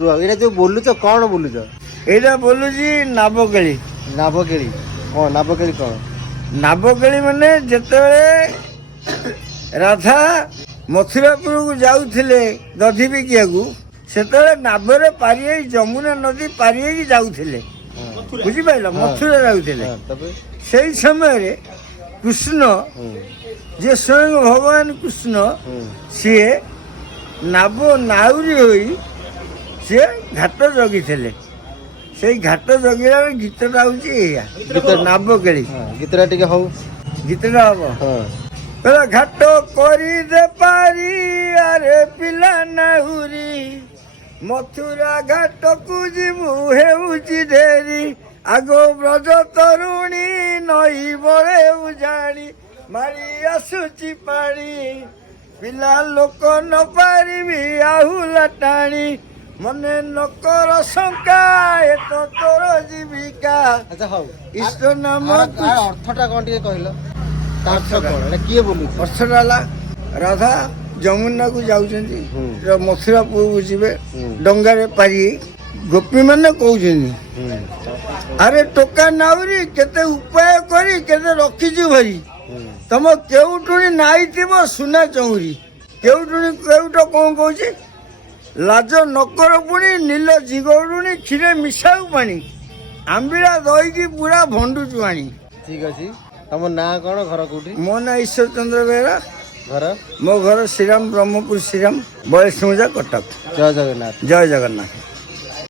ଏଇଟା ଯୋଉ ବୋଲୁଛ କଣ ବୋଲୁଛ? ଏଇଟା ବୋଲୁଛି ନାବକେଳି। ନାବକେଳି କଣ? ନାବକେଳି କଣ? ନାବକେଳି ମାନେ ଯେତେବେଳେ ରାଧା ମଥୁରାପୁରକୁ ଯାଉଥିଲେ ଦଧି ବିକିବାକୁ, ସେତେବେଳେ ନାବରେ ପାରି ହେଇ ଯମୁନା ନଦୀ ପାରି ହେଇକି ଯାଉଥିଲେ, ବୁଝିପାରିଲ? ମଥୁରା ଯାଉଥିଲେ। ସେଇ ସମୟରେ କୃଷ୍ଣ, ଯିଏ ସ୍ୱୟଂ ଭଗବାନ କୃଷ୍ଣ, ସିଏ ନାଉରୀ ହୋଇ ସିଏ ଘାଟ ଜଗିଥିଲେ। ସେଇ ଘାଟ ଜଗିବାର ଗୀତଟା ହଉଛି ଏଇଆ, ନାବକେଳି। ଗୀତଟା ଟିକେ ହଉ। ଗୀତଟା ହବ ଘାଟ କରିଦେ ପାରି ଆରେ ପିଲା ନାହୁରି, ମଥୁରା ଘାଟକୁ ଯିବୁ ହେଉଛି ଡେରି, ଆଗ ବ୍ରଜ ତରୁଣୀ ନଈ ବଳେ ଉଜାଣି, ମାରି ଆସୁଛି ପାଣି, ପିଲା ଲୋକ ନ ପାରିବି ଆହୁଲା ଟାଣି, ମନେ ନକର ଶଙ୍କା ଏ ତ ତୋର ଜୀବିକା। ଆଚ୍ଛା ହଉ, ଇଷ୍ଟ ନାମ ଅର୍ଥଟା କଣ ଟିକେ କହିଲ? ଅର୍ଥ କଣ? କିଏ ବୋଲୁଛି? ଅର୍ଥଟା ହେଲା ରାଧା ଯମୁନାକୁ ଯାଉଛନ୍ତି, ମଥୁରାପୁରକୁ ଯିବେ ଡଙ୍ଗାରେ ପାରି। ଗୋପୀମାନେ କହୁଛନ୍ତି ଆରେ ଟୋକା ନାଉରି କେତେ ଉପାୟ କରି କେତେ ରଖିଛୁ ଭରି, ତମ କେଉଟୁଣି ନାଇଥିବ ସୁନା ଚଉରି। କେଉଟୁଣି କେଉଟ କଣ କହୁଛି? ଲାଜ ନକର ପୁଣି ନୀଲ ଜିଗରୁଣି କ୍ଷୀରେ ମିଶାଉ ପାଣି, ଆମ୍ବିଳା ଦହିକି ପୁରା ଭଣ୍ଡୁଛୁ ଆଣି। ଠିକ ଅଛି। ତମ ନାଁ କଣ? ଘର କୋଉଠି? ମୋ ନାଁ ଈଶ୍ୱର ଚନ୍ଦ୍ର ବେହେରା। ଘର? ମୋ ଘର ଶ୍ରୀରାମ, ବ୍ରହ୍ମପୁର ଶ୍ରୀରାମ, ବୈଷ୍ଣବଜା, କଟକ। ଜୟ ଜଗନ୍ନାଥ। ଜୟ ଜଗନ୍ନାଥ।